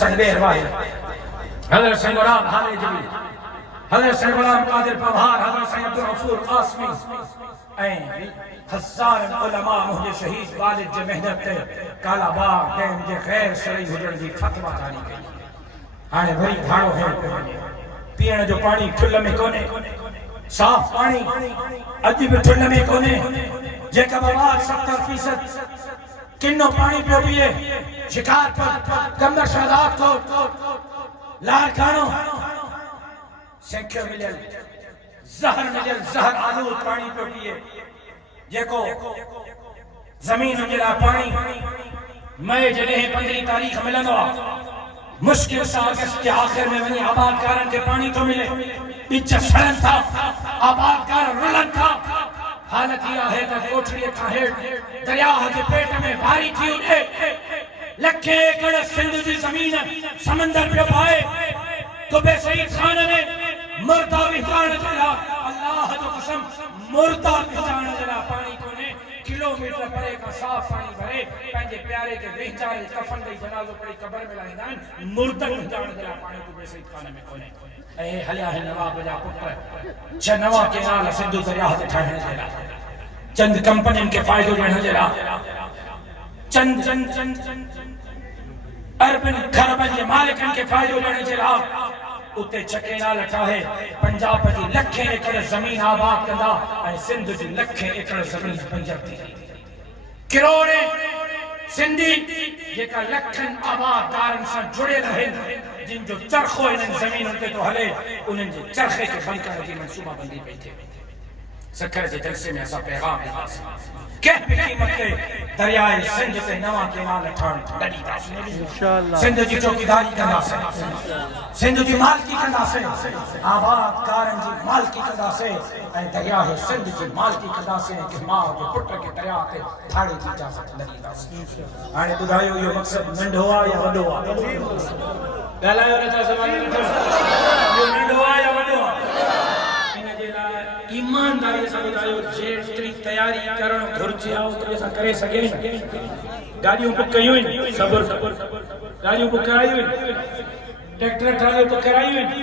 संदेर वाहिद हज़रत सैयद गुलाम हाले जबी हज़रत सैयद गुलाम कादिर पवार हज़रत सैयद अब्दुल गफूर कासमी ऐं हज़ार उलमा मुझे शहीद वालिद जे मेहनत ते काला बाग डैम जे गैर शरई हुजण जी फतवा जारी कई। हाणे वरी भाड़ो है पीअण जो पानी ठुल में कोने, साफ पानी अॼु बि ठुल में कोने। जेका बाबा 70% किन्नो पानी पियो पिए शिकारपुर कमर शहजाद को लारकानो सेंखियो मिलियल ज़हर आलूद पानी पियो पिए जेको ज़मीन जे लाइ पानी मई जॾहिं 15 तारीख़ मिलंदो आहे मुश्किल सां अगस्त के आखिर में वञी आबादकारनि खे पानी थो मिले। ॿिच सड़नि था, आबादकार रुलनि था। हालत इहा है त कोठड़ीअ खां हेठि दरिया जे पेट में भारी थी उठे। लखे एकड़ सिंध जी ज़मीन समंदर पियो पाए। कुबे सईद खान ने मुर्दा विझाइण जे लाइ अल्लाह जो कसम मुर्दा विझाइण जे लाइ पानी कोन्हे। किलोमीटर परे का साफ पानी भरे पंहिंजे प्यारे के वेचारे कफन ॾेई जनाज़ो पढ़ी क़ब्र में लाहींदा आहिनि। मुर्दनि विझाइण जे लाइ पानी कुबे सईद खान में कोन्हे। ऐं हलिया आहिनि नवाब जा पुट 6 नवा केनाल सिंधु दरिया ते ठाहिण जे लाइ, चंद कंपनियुनि खे फ़ाइदो ॾियण जे लाइ, चंद अरबन खरबन जे मालिकनि खे फ़ाइदो ॾियण जे लाइ उते 6 केनाल ठाहे पंजाब जी लखे एकड़ ज़मीन आबाद कंदा ऐं सिंध जी लखे एकड़ ज़मीन बंजर थी। किरोड़े सिंधी जेका लखनि आबादकारनि सां जुड़ियल आहिनि, जिन जो चरखो इन्हनि ज़मीनुनि ते थो हले, उन्हनि जे चरखे खे बंदि करण जी मनसूबाबंदी पई थिए। सखर जे जलसे में असां पैगाम ॾींदासीं, कंहिं बि क़ीमत ते दरियाए सिंध ते नवां केनाल ठहण ॾींदासीं। सिंध जी चौकीदारी कंदासीं, सिंध जी मालिकी कंदासीं, आबादकारनि जी मालिकी कंदासीं ऐं दरियाए सिंध जी मालिकी कंदासीं। कि माउ जे पुट खे दरिया ते ठाणे जी इजाज़त न ॾींदासीं। हाणे ॿुधायो इहो मक़सदु नंढो आहे या वॾो आहे? ॻाल्हायो नथा सवाल इहो नंढो आहे या वॾो आहे? ईमानदारी सां ॿुधायो जेतिरी तयारी करणु घुरिजे आहे ओतिरी असां करे सघे। गाॾियूं बुक कयूं आहिनि, सब्र गाॾियूं बुक करायूं आहिनि, ट्रैक्टर ट्रालियूं बुक करायूं आहिनि,